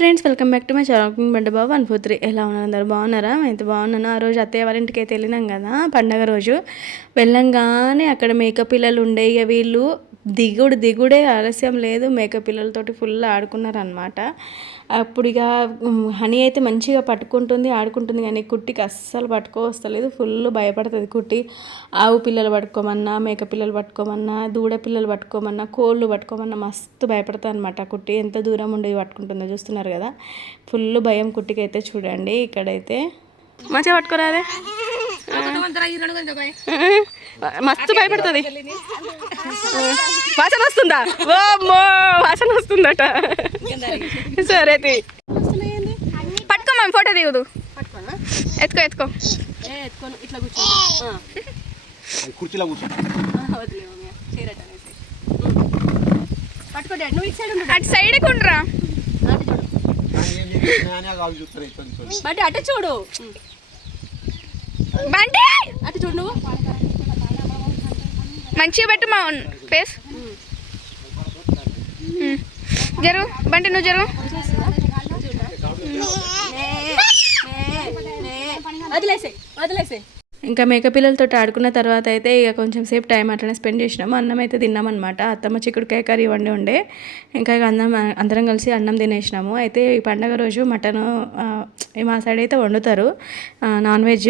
Friends, welcome back to my shocking బండి బాబు 143. ఎలా ఉన్నారు? అందరు బాగున్నారా? అయితే బాగున్నాను. ఆ రోజు అత్తయ్య వాళ్ళ ఇంటికి అయితే వెళ్ళినాం కదా, పండగ రోజు. వెళ్ళంగానే అక్కడ మేకప్ పిల్లలు ఉండే, ఇక వీళ్ళు దిగుడే ఆలస్యం లేదు, మేకప్ పిల్లలతోటి ఫుల్ ఆడుకున్నారనమాట. అప్పుడు ఇక హనీ అయితే మంచిగా పట్టుకుంటుంది, ఆడుకుంటుంది, కానీ కుట్టికి అస్సలు వస్తలేదు. ఫుల్ భయపడుతుంది కుట్టి. ఆవు పిల్లలు పట్టుకోమన్నా, మేక పిల్లలు పట్టుకోమన్నా, దూడ పిల్లలు పట్టుకోమన్నా, కోళ్ళు పట్టుకోమన్నా మస్తు భయపడుతుంది అనమాట. కుట్టి ఎంత దూరం ఉండి పట్టుకుంటుందో చూస్తున్నారు కదా. ఫుల్ భయం కుట్టికి అయితే. చూడండి ఇక్కడైతే మంచిగా పట్టుకోరాదే, మస్తు భయపడుతుంది. వాసన వస్తుందా? ఓ వాసన వస్తుందట. సరే పట్టుకో, మేము ఫోటో దిగుదు. ఎత్తుకో ఎత్తుకో ఇట్లా కూర్చో, అటు సైడ్ కుండ్రా, బట్ అటు చూడు, బంటి అటు చూడు, నువ్వు మంచిగా పెట్టు మా ఫేస్. జరుగు బంటి, నువ్వు జరుగు. వదిలేసే ఇంకా మేక పిల్లలతో ఆడుకున్న తర్వాత అయితే ఇక కొంచెం సేపు టైం అట్లనే స్పెండ్ చేసినాము. అన్నం అయితే తిన్నామన్నమాట. అత్తమ్మ చిక్కుడుకాయ కర్రీ ఉండే ఇంకా అందరం కలిసి అన్నం తినేసినాము. అయితే ఈ పండగ రోజు మటన్ మా సైడ్ అయితే వండుతారు, నాన్ వెజ్.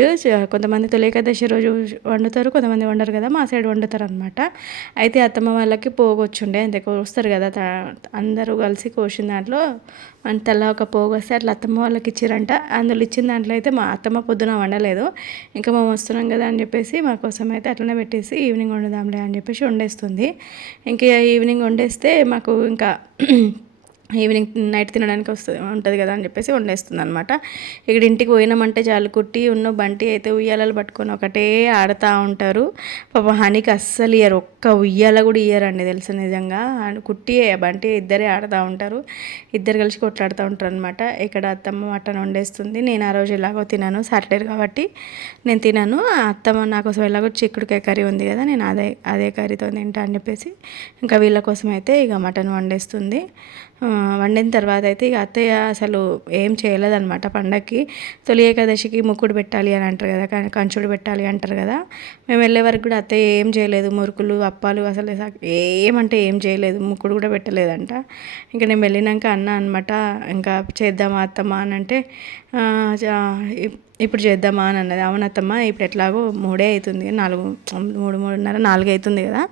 కొంతమంది తొలి ఏకాదశి రోజు వండుతారు, కొంతమంది వండరు కదా. మా సైడ్ వండుతారు అనమాట. అయితే అత్తమ్మ వాళ్ళకి పోగొచ్చుండే, అంతే కోస్తారు కదా, అందరూ కలిసి కోసిన దాంట్లో మన తెల్ల ఒక పోగు వస్తే అట్లా అత్తమ్మ వాళ్ళకి ఇచ్చారంట. అందులో ఇచ్చిన దాంట్లో అయితే మా అత్తమ్మ పొద్దున వండలేదు. ఇంకా మేము వస్తున్నాం కదా అని చెప్పేసి మా కోసం అయితే అట్లనే పెట్టేసి ఈవినింగ్ వండుదాంలే అని చెప్పేసి వండేస్తుంది. ఇంకా ఈవినింగ్ వండేస్తే మాకు ఇంకా ఈవినింగ్ నైట్ తినడానికి ఉంటుంది కదా అని చెప్పేసి వండేస్తుంది అనమాట. ఇక్కడ ఇంటికి పోయినామంటే చాలు, కుట్టి బంటి అయితే ఉయ్యాలలు పట్టుకొని ఒకటే ఆడుతూ ఉంటారు. పాప హనీకి అస్సలు ఇయ్యరు, ఒక్క ఉయ్యాల కూడా ఇయ్యరండి తెలుసు. నిజంగా కుట్టి బంటి ఇద్దరే ఆడుతూ ఉంటారు, ఇద్దరు కలిసి కొట్లాడుతూ ఉంటారు అనమాట. ఇక్కడ అత్తమ్మ మటన్ వండేస్తుంది. నేను ఆ రోజు ఎలాగో తినాను, సాటర్డే కాబట్టి నేను తినాను. అత్తమ్మ నా కోసం ఎలాగో చిక్కుడుకాయ కర్రీ ఉంది కదా, నేను అదే కర్రీతో తింటా అని చెప్పేసి ఇంకా వీళ్ళ కోసం అయితే ఇక మటన్ వండేస్తుంది. వండిన తర్వాత అయితే ఇక అత్తయ్య అసలు ఏం చేయలేదన్నమాట. పండగకి తొలి ఏకాదశికి ముక్కుడు పెట్టాలి అని అంటారు కదా, కంచుడు పెట్టాలి అంటారు కదా. మేము వెళ్ళే వరకు కూడా అత్తయ్య ఏం చేయలేదు, మురుకులు అప్పాలు అసలు ఏమంటే ఏం చేయలేదు, ముక్కుడు కూడా పెట్టలేదంట. ఇంకా నేను వెళ్ళినాక అన్నా అనమాట, ఇంకా చేద్దామా అత్తమ్మ అని అంటే ఇప్పుడు చేద్దామా అని అన్నది. అవునత్తమ్మ ఇప్పుడు ఎట్లాగో 3 అవుతుంది, 3:30 4 అవుతుంది కదా,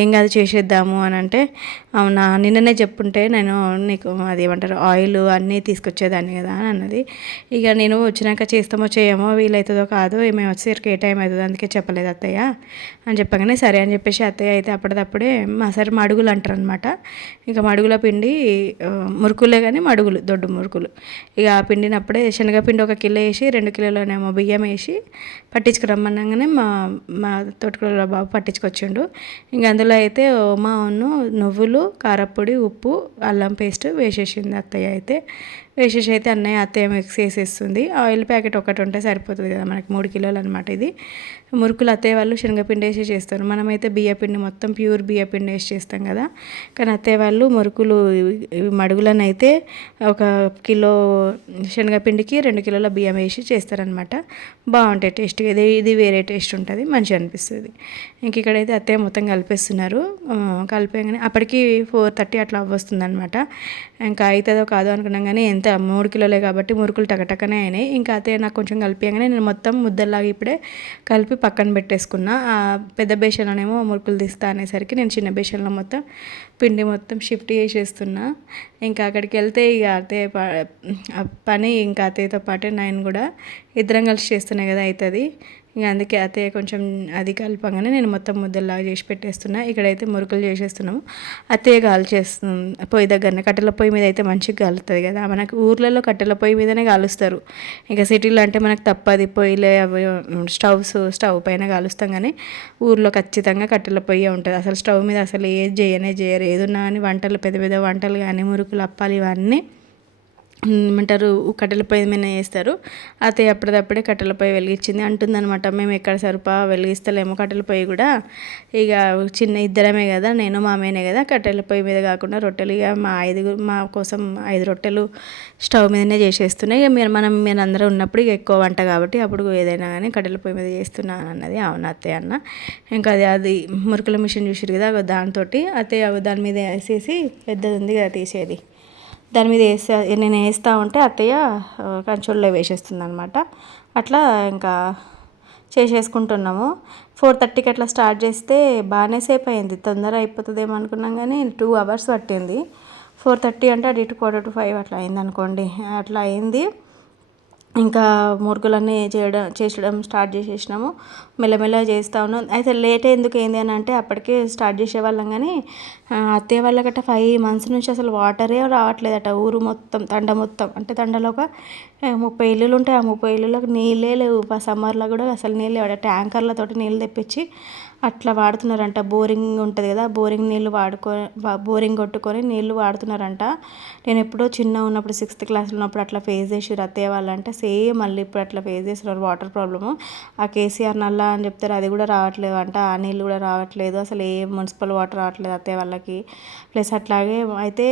ఏం కాదు చేసేద్దాము అని అంటే, అవునా నిన్ననే చెప్పుంటే నేను నీకు అది ఏమంటారు ఆయిల్ అన్నీ తీసుకొచ్చేదాన్ని కదా అని అన్నది. ఇక నేను వచ్చినాక చేస్తామో చేయమో, వీలవుతుందో కాదో, మేము వచ్చేసరికి ఏ టైం అవుతుందో అందుకే చెప్పలేదు అత్తయ్య అని చెప్పగానే సరే అని చెప్పేసి అత్తయ్య అయితే అప్పటిదప్పుడే మా సరే మడుగులు అంటారు అనమాట. ఇక మడుగుల పిండి, మురుకులే కానీ మడుగులు, దొడ్డు మురుకులు. ఇక ఆ పిండినప్పుడే శనగపిండి 1 కిలో వేసి 2 కిలోలనేమో బియ్యం వేసి పట్టించుకురమ్మనగానే మా తోటకూర బాబు పట్టించుకొచ్చిండు. ఇంకా అందులో అయితే ఓమాను, నువ్వులు, కారపొడి, ఉప్పు, అల్లం పేస్ట్ వేసేసింది అత్తయ్య అయితే. వేసేసి అయితే అత్తయ్య మిక్స్ చేసేస్తుంది. ఆయిల్ ప్యాకెట్ ఒకటి ఉంటే సరిపోతుంది కదా మనకి, 3 కిలోలు అనమాట ఇది. మురుకులు అత్తయ్య వాళ్ళు శనగపిండి వేసి చేస్తారు, మనమైతే బియ్యపిండి మొత్తం ప్యూర్ బియ్యపిండి వేసి చేస్తాం కదా. కానీ అత్తయ్య వాళ్ళు మురుకులు మడుగులను అయితే 1 కిలో శనగపిండికి 2 కిలోల బియ్యం వేసి చేస్తారనమాట. బాగుంటాయి టేస్ట్గా, ఇది వేరే టేస్ట్ ఉంటుంది, మంచిగా అనిపిస్తుంది. ఇంక ఇక్కడైతే అత్తయ్య మొత్తం కలిపేస్తున్నారు. కలిపేగానే అప్పటికి 4:30 అట్లా వస్తుంది అనమాట. ఇంకా అవుతుందో కాదో అనుకున్నాం, కానీ ఎంత 3 కిలోలే కాబట్టి మురుకులు టకటకనే అయినాయి. ఇంకా అత్తయ్య నాకు కొంచెం కలిపిగానే నేను మొత్తం ముద్దలాగా ఇప్పుడే కలిపి పక్కన పెట్టేసుకున్నా. ఆ పెద్ద బేషన్లోనేమో మురుకులు తీస్తా అనేసరికి నేను చిన్న బేషన్లో మొత్తం పిండి మొత్తం షిఫ్ట్ చేసేస్తున్నా. ఇంకా అక్కడికి వెళ్తే ఇక అత్తయ్య పని ఇంకా అత్తయ్యతో పాటే నేను కూడా ఇద్దరం కలిసి చేస్తున్నాయి కదా అవుతుంది. ఇంకా అందుకే అత్తయ్య కొంచెం అది కలపగానే నేను మొత్తం ముద్దల్లాగా చేసి పెట్టేస్తున్నా. ఇక్కడైతే మురుకులు చేసేస్తున్నాము. అత్తయ్య కాల్చేస్తుంది పొయ్యి దగ్గరనే, కట్టెల పొయ్యి మీద అయితే మంచిగా కాలుతుంది కదా. మనకు ఊర్లలో కట్టెల పొయ్యి మీదనే కాలుస్తారు. ఇంకా సిటీలో అంటే మనకు తప్పది, పొయ్యిలే అవి స్టవ్ పైన కాలుస్తాం, కానీ ఊర్లో ఖచ్చితంగా కట్టెల పొయ్యి ఉంటుంది. అసలు స్టవ్ మీద అసలు ఏది చేయరు. ఏదున్నా కానీ వంటలు, పెద్ద పెద్ద వంటలు కానీ, మురుకులు అప్పాలు ఇవన్నీ ఏమంటారు కట్టెల పొయ్యి మీద చేస్తారు. అత్తయ్య అప్పటిదప్పుడే కట్టెల పొయ్యి వెలిగించింది అంటుందన్నమాట. మేము ఎక్కడ సరిపా వెలిగిస్తలేము కట్టెల పొయ్యి కూడా, ఇక చిన్న ఇద్దరమే కదా, నేను మామయ్యనే కదా, కట్టెల పొయ్యి మీద కాకుండా రొట్టెలు ఇక మా కోసం 5 రొట్టెలు స్టవ్ మీదనే చేసేస్తున్నాయి. ఇక మీరు అందరూ ఉన్నప్పుడు ఇక ఎక్కువ వంట కాబట్టి అప్పుడు ఏదైనా కానీ కట్టెల పొయ్యి మీద చేస్తున్నాను అన్నది. అవును అత్తయ్య అన్న. ఇంకా అది మురుకుల మిషన్ చూసారు కదా, దాంతో అత్తయ్య దాని మీద వేసేసి, పెద్దది ఉంది కదా తీసేది, దాని మీద నేను వేస్తూ ఉంటే అత్తయ్య కంచోల్లో వేసేస్తుంది అనమాట. అట్లా ఇంకా చేసేసుకుంటున్నాము. 4:30కి అట్లా స్టార్ట్ చేస్తే బాగానే సేపు అయింది, తొందర అయిపోతుందేమో అనుకున్నాం కానీ 2 hours పట్టింది. 4:30 అంటే అటు ఇటు 4:45 అట్లా అయింది అనుకోండి. అట్లా అయింది. ఇంకా మురుకులన్నీ చేసడం స్టార్ట్ చేసేసినాము. మెల్లమెల్లగా చేస్తూ ఉన్నాం. అయితే లేట్ ఎందుకు అయింది అని అంటే అప్పటికే స్టార్ట్ చేసేవాళ్ళం కానీ అత్తయ్య వాళ్ళకట 5 months నుంచి అసలు వాటరే రావట్లేదట. ఊరు మొత్తం తండ మొత్తం, అంటే తండలో ఒక 30 ఇల్లులు ఉంటాయి. ఆ 30 ఇల్లులకు నీళ్ళే లేవు. సమ్మర్లో కూడా అసలు నీళ్ళు లేవు. ట్యాంకర్లతోటి నీళ్ళు తెప్పించి అట్లా వాడుతున్నారంట. బోరింగ్ ఉంటుంది కదా, బోరింగ్ నీళ్ళు బోరింగ్ కొట్టుకొని నీళ్ళు వాడుతున్నారంట. నేను ఎప్పుడో చిన్న ఉన్నప్పుడు 6th class ఉన్నప్పుడు అట్లా ఫేస్ చేసారు అత్తయ్య వాళ్ళంటే. సేమ్ మళ్ళీ ఇప్పుడు అట్లా ఫేస్ చేస్తున్నారు వాటర్ ప్రాబ్లము. ఆ కేసీఆర్ నల్లా అని చెప్తారు, అది కూడా రావట్లేదు అంట. ఆ నీళ్ళు కూడా రావట్లేదు, అసలు ఏ మున్సిపల్ వాటర్ రావట్లేదు అత్తయ్య వాళ్ళకి. ప్లస్ అట్లాగే అయితే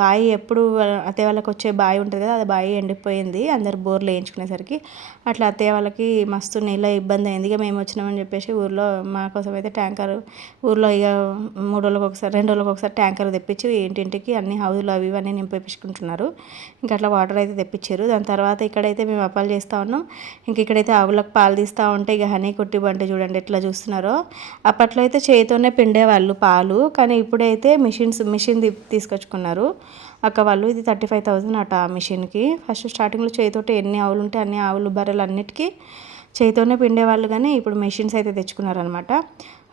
బావి ఎప్పుడు అత్తయ్య వాళ్ళకి వచ్చే బావి ఉంటుంది కదా, అది బావి ఎండిపోయింది అందరు బోర్లు వేయించుకునేసరికి. అట్లా అత్తయ్య వాళ్ళకి మస్తు నీళ్ళ ఇబ్బంది అయింది. ఇక మేము వచ్చినామని చెప్పేసి ఊర్లో మా కోసం అయితే ట్యాంకర్ ఊర్లో ఇక 3 రోజులకు ఒకసారి 2 రోజులకు ఒకసారి ట్యాంకర్ తెప్పించి ఇంటింటికి అన్ని హౌజులు అవి ఇవన్నీ నింపేపించుకుంటున్నారు. ఇంకా అట్లా వాటర్ అయితే తెప్పించారు. దాని తర్వాత ఇక్కడైతే మేము అప్పాలు చేస్తూ ఉన్నాం. ఇంక ఇక్కడైతే ఆవులకు పాలు తీస్తూ ఉంటే ఇక హనీ కొట్టి బండి చూడండి ఎట్లా చూస్తున్నారో. అప్పట్లో అయితే చేతితోనే పిండేవాళ్ళు పాలు, కానీ ఇప్పుడైతే మిషన్ తీసుకొచ్చుకున్నారు అక్క వాళ్ళు. ఇది 35,000 అట ఆ మిషన్కి. ఫస్ట్ స్టార్టింగ్లో చేతితోటి ఎన్ని ఆవులు ఉంటే అన్ని ఆవులు బర్రెలు అన్నిటికీ చేతితోనే పిండేవాళ్ళు, కానీ ఇప్పుడు మెషిన్స్ అయితే తెచ్చుకున్నారనమాట.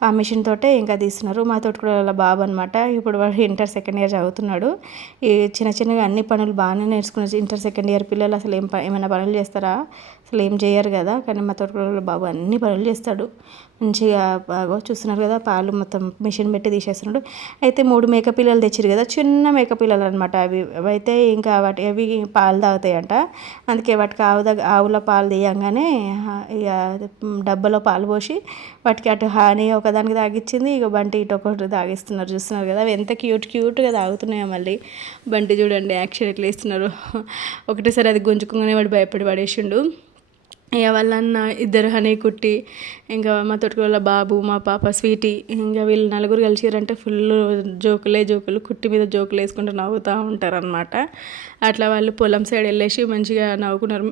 ఆ మిషన్ తోటే ఇంకా తీస్తున్నారు. మా తోటి కూడా వాళ్ళ బాబు అనమాట. ఇప్పుడు వాడు ఇంటర్ 2nd year చదువుతున్నాడు. ఈ చిన్నగా అన్ని పనులు బాగానే నేర్చుకున్నారు. ఇంటర్ 2nd year పిల్లలు అసలు ఏమైనా పనులు చేస్తారా, అసలు ఏం చేయరు కదా, కానీ మా తోటి కూడా వాళ్ళ బాబు అన్ని పనులు చేస్తాడు మంచిగా. చూస్తున్నారు కదా పాలు మొత్తం మిషన్ పెట్టి తీసేస్తున్నాడు. అయితే 3 మేక పిల్లలు తెచ్చిరు కదా, చిన్న మేక పిల్లలు అనమాట. అయితే ఇంకా అవి పాలు తాగుతాయంట. అందుకే వాటికి ఆవుల పాలు తీయంగానే ఇక డబ్బాలో పాలు పోసి వాటికి అటు హాని ఒకదానికి తాగిచ్చింది, ఇక బంటి ఇటు ఒకటి తాగిస్తున్నారు. చూస్తున్నారు కదా అవి ఎంత క్యూట్గా తాగుతున్నాయో. మళ్ళీ బంటి చూడండి యాక్షన్ ఎట్లా ఇస్తున్నారు. ఒకటేసారి అది గుంజుకోగానే వాడు భయపడి పడేసిండు. ఇక వాళ్ళన్న ఇద్దరు హనీ కుట్టి, ఇంకా మా తోటకూర బాబు, మా పాప స్వీటీ, ఇంకా వీళ్ళు నలుగురు కలిసిరంటే ఫుల్ జోకులు, కుట్టి మీద జోకులు వేసుకుంటూ నవ్వుతూ ఉంటారనమాట. అట్లా వాళ్ళు పొలం సైడ్ వెళ్ళేసి మంచిగా నవ్వుకున్నారు,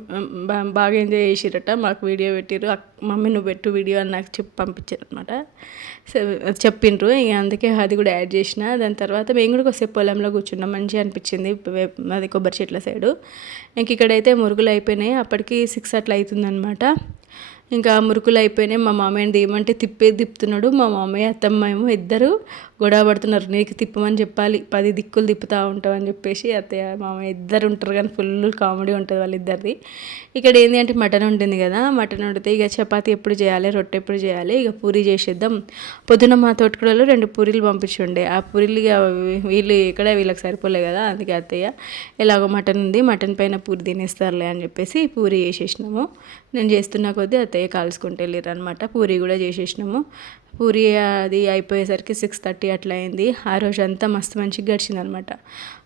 బాగా ఎంజాయ్ చేసిరట. మాకు వీడియో పెట్టిరు. మమ్మీ నువ్వు పెట్టు వీడియో అని నాకు పంపించారు అనమాట, చెప్పిండ్రు. ఇక అందుకే అది కూడా యాడ్ చేసిన. దాని తర్వాత మేము కూడా కొద్దిసేపు పొలంలో కూర్చున్నాం, మంచిగా అనిపించింది. అది కొబ్బరి చెట్ల సైడు. ఇంక ఇక్కడైతే మురుగులు అయిపోయినాయి. అప్పటికి 6 అట్లా అవుతుందన్నమాట. ఇంకా మురుకులు అయిపోయినాయి. మా మామయ్యని తీయమంటే తిప్పుతున్నాడు. మా మామయ్య అత్తమ్మ ఏమో ఇద్దరు గొడవ పడుతున్నారు, నీకు తిప్పమని చెప్పాలి, 10 దిక్కులు తిప్పుతూ ఉంటావు అని చెప్పేసి. అత్తయ్య మామయ్య ఇద్దరు ఉంటారు కానీ ఫుల్ కామెడీ ఉంటుంది వాళ్ళిద్దరిది. ఇక్కడ ఏంటి అంటే మటన్ ఉంటుంది కదా, మటన్ వండితే ఇక చపాతీ ఎప్పుడు చేయాలి, రొట్టె ఎప్పుడు చేయాలి, ఇక పూరి చేసేద్దాం. పొద్దున మా తోటకూరలో 2 పూరీలు పంపించుండే. ఆ పూరీలు ఇక వీళ్ళకి సరిపోలే కదా, అందుకే అత్తయ్య ఎలాగో మటన్ ఉంది, మటన్ పైన పూరి తినేస్తారులే అని చెప్పేసి పూరి చేసేసినాము. నేను చేస్తున్నా కొద్దీ అత్తయ్య కాల్చుకుంటూ వెళ్ళారు అనమాట. పూరి కూడా చేసేసినాము. పూరి అది అయిపోయేసరికి 6:30 అట్లా అయింది. ఆ రోజు అంతా మస్తు మంచిగా గడిచిందనమాట.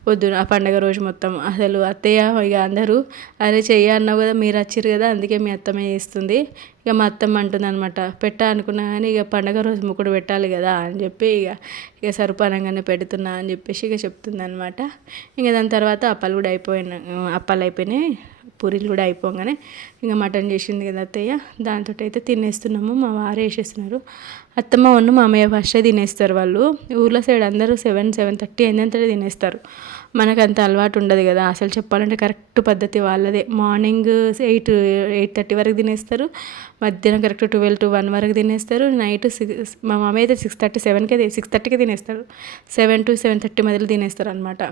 పొద్దున ఆ పండగ రోజు మొత్తం అసలు అత్తయ్య ఇక అందరూ అరే చెయ్య అన్నావు కదా, మీరు వచ్చారు కదా అందుకే మీ అత్తమ్మ చేస్తుంది. ఇక మా అత్తమ్మ అంటుంది అనమాట, పెట్టా అనుకున్నా కానీ ఇక పండగ రోజు ముక్కుడు పెట్టాలి కదా అని చెప్పి ఇక సరుపానంగానే పెడుతున్నా అని చెప్పేసి ఇక చెప్తుంది అనమాట. ఇంకా దాని తర్వాత అప్పాలు అయిపోయినాయి, పూరీలు కూడా అయిపోగానే ఇంకా మటన్ చేసింది కదా అత్తయ్య, దాంతో అయితే తినేస్తున్నాము. మా వారు వేసేస్తున్నారు. అత్తమ్మ మామయ్య ఫస్టే తినేస్తారు. వాళ్ళు ఊర్లో సైడ్ అందరూ 7-7:30 అయిందంటే తినేస్తారు. మనకు అంత అలవాటు ఉండదు కదా, అసలు చెప్పాలంటే కరెక్ట్ పద్ధతి వాళ్ళదే. మార్నింగ్ 8-8:30 వరకు తినేస్తారు, మధ్యాహ్నం కరెక్ట్ 12-1 వరకు తినేస్తారు, నైట్ 6 మా మామయ్య అయితే 6:30కే తినేస్తాడు. 7-7:30 మధ్యలో తినేస్తారు అనమాట.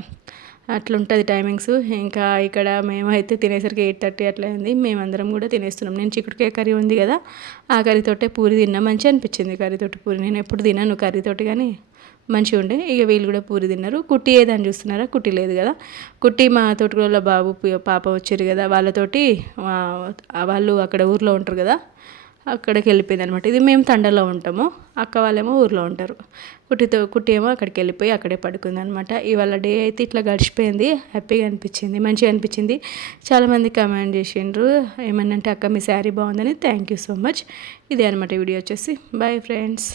అట్లుంటుంది టైమింగ్స్. ఇంకా ఇక్కడ మేమైతే తినేసరికి 8:30 అట్లా అయింది. మేమందరం కూడా తినేస్తున్నాం. నేను చిక్కుడుకాయ కర్రీ ఉంది కదా, ఆ కర్రీతోటే పూరి తిన్నా, మంచిగా అనిపించింది కర్రీతోటి పూరి. నేను ఎప్పుడు తిన్నాను కర్రీతోటి, కానీ మంచిగా ఉండే. ఇక వీళ్ళు కూడా పూరి తిన్నారు. కుట్టి ఏదని చూస్తున్నారా, కుట్టి లేదు కదా. కుట్టి మా తోటకూరలో బాబు పాప వచ్చారు కదా, వాళ్ళతోటి వాళ్ళు అక్కడ ఊర్లో ఉంటారు కదా, అక్కడికి వెళ్ళిపోయింది అనమాట. ఇది మేము తండలో ఉంటాము, అక్క వాళ్ళేమో ఊర్లో ఉంటారు. కుట్టి ఏమో అక్కడికి వెళ్ళిపోయి అక్కడే పడుకుంది అనమాట. ఇవాళ డే అయితే ఇట్లా గడిచిపోయింది. హ్యాపీగా అనిపించింది, మంచిగా అనిపించింది. చాలామంది కమెంట్ చేసిండ్రు ఏమన్నంటే అక్క మీ శారీ బాగుందని. Thank you so much. ఇదే అనమాట వీడియో వచ్చేసి. Bye friends.